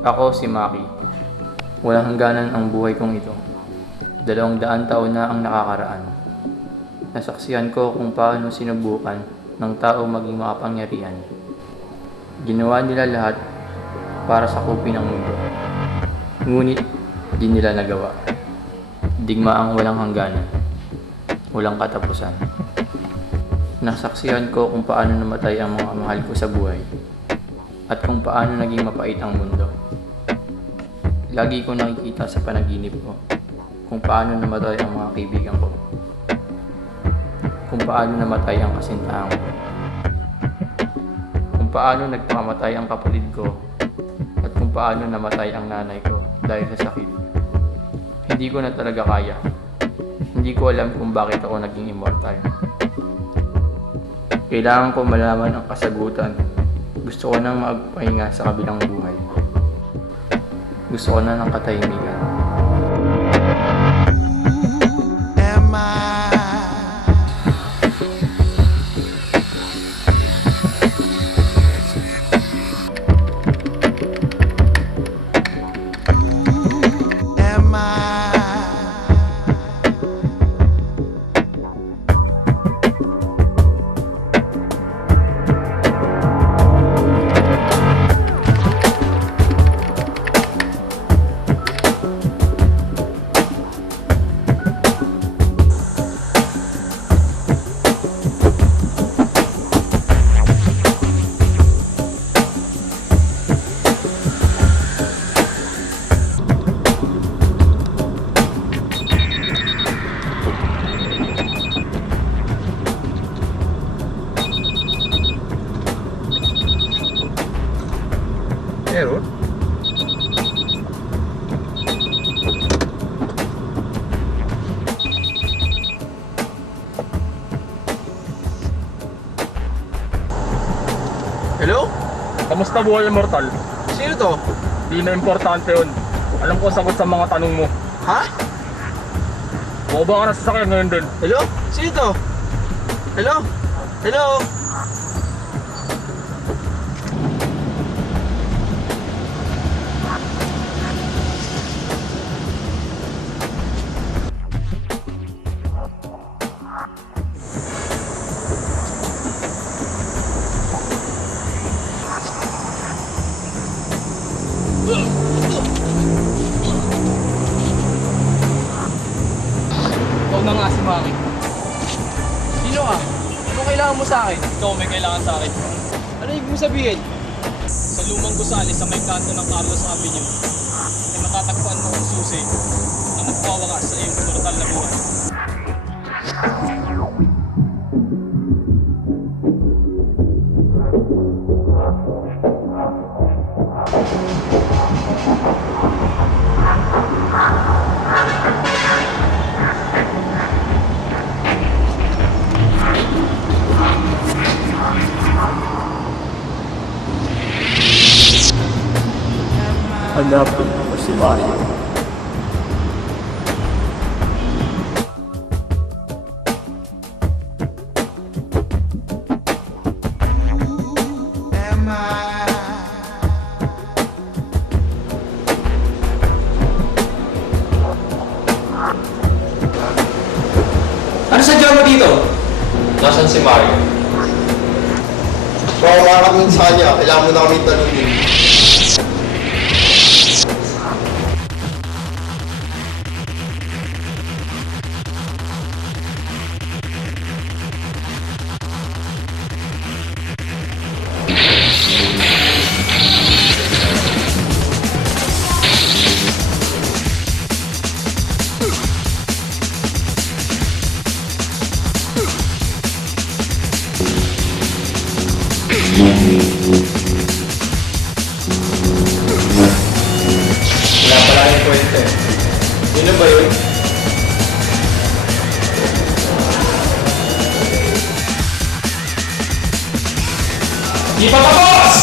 Ako si Maki. Walang hangganan ang buhay kong ito. 200 taon na ang nakakaraan. Nasaksihan ko kung paano sinubukan ng tao maging makapangyarihan. Ginawa nila lahat para sakupin ang mundo. Ngunit di nila nagawa. Digmaang walang hangganan. Walang katapusan. Nasaksihan ko kung paano namatay ang mga mahal ko sa buhay. At kung paano naging mapait ang mundo. Lagi ko nakikita sa panaginip ko kung paano namatay ang mga kaibigan ko. Kung paano namatay ang kasintahan ko. Kung paano nagpakamatay ang kapatid ko. At kung paano namatay ang nanay ko dahil sa sakit. Hindi ko na talaga kaya. Hindi ko alam kung bakit ako naging immortal. Kailangan ko malaman ang kasagutan. Gusto ko nang magpahinga sa kabilang buhay. Gusto ko na ng katahimikan. Meron? Hello? Kamusta buhay, Immortal? Sino to? Di na importante yun. Alam ko sagot sa mga tanong mo. Ha? Baba ka na sa sasakyan ngayon din. Hello? Sino to? Hello? Hello? Ikaw na nga si Maki. Sino ka? Anong kailangan mo sa akin? Ikaw may kailangan sa akin. Ano ibig mo sabihin? Sa lumang gusali sa may kanto ng Carlos Avenue, ay matatagpuan mo ang susi na magpawakas sa iyong total na buhay. Hanapin mo si Mario. Ano sadya mo dito? Nasaan si Mario? Kung ako makakamin sa kanya, kailangan mo na kami tanungin. Wala pala kayong kwento eh. Sino ba yun? Di pa tapos!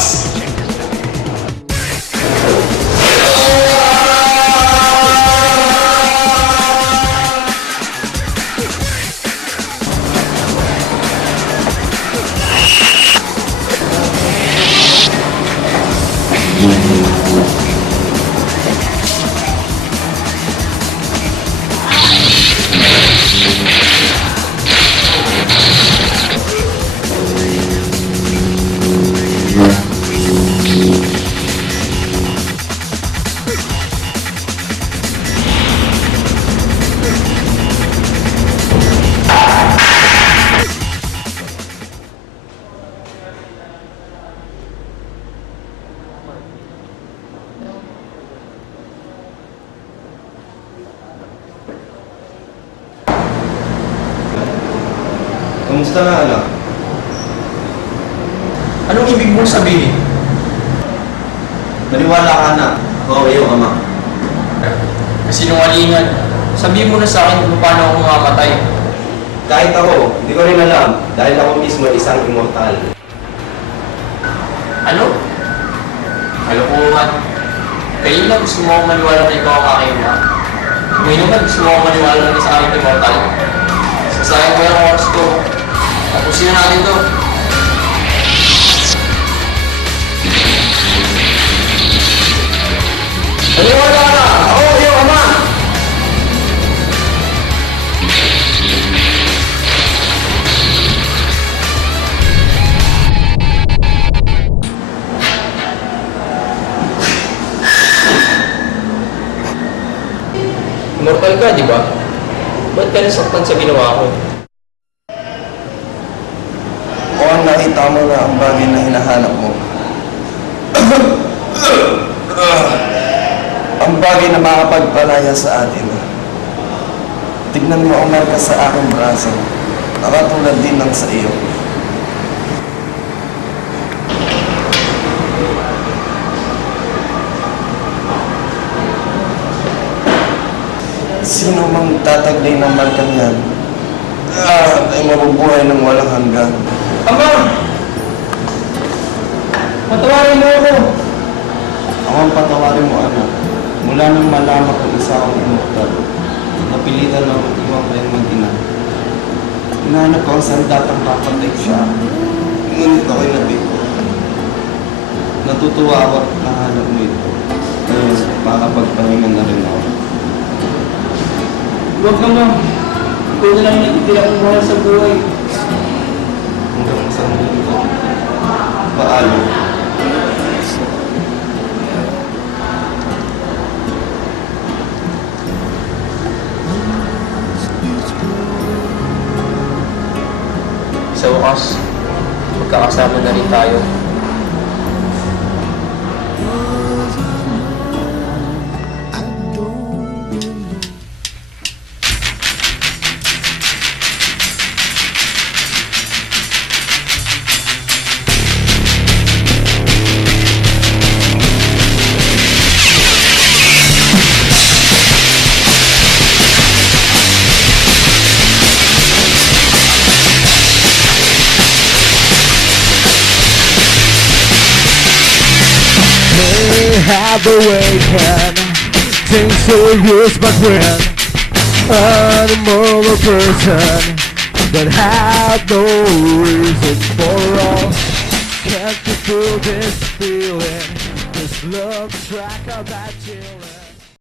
Kamusta na, anak? Anong ibig mong sabihin? Maniwala ka na. Ako iyong ama. Kasinungalingan. Sabihin mo na sa akin kung paano ako mamamatay. Kahit ako, hindi ko rin alam dahil ako mismo isang immortal. Ano? Kalokohan. Kayo na gusto mo akong maniwala na ikaw ang aking ama. Ngayon naman gusto mo akong maniwala na sa aking immortal. Sasayang mo yung oras ko. Tapusin na natin to. Maniwala ka na! Ako iyong ama! Immortal ka, di ba? Ba't ka nasaktan sa ginawa ko? O nakita mo na ang bagay na hinahanap mo. Ang bagay na makapagpalaya sa atin. Tignan mo ang marka sa aking braso. Nakatulad din ng sa iyo. Sino mang tataglay ng markang yan ay mabubuhay ng walang hanggan. Ama! Patawarin mo ako! Ako ang patawarin mo, anak. Mula nang malaman kong isa akong immortal, napilitan na akong iwan kayong mag-ina. Hinahanap ko ang sandatang papatay siya. Ngunit ako'y nabiko. Natutuwa ako at nahanap mo ito. Ngayon, makakapagpahinga na rin ako. Huwag ka, ma. Ikaw na lang natitira kong mahal sa buhay. Hanggang sa mundo. Paalam. Sa wakas, magkakasama na rin tayo. Have awakened, things so used but when I'm a person that had no reason for all. Can't you feel this feeling, this love track of that chill?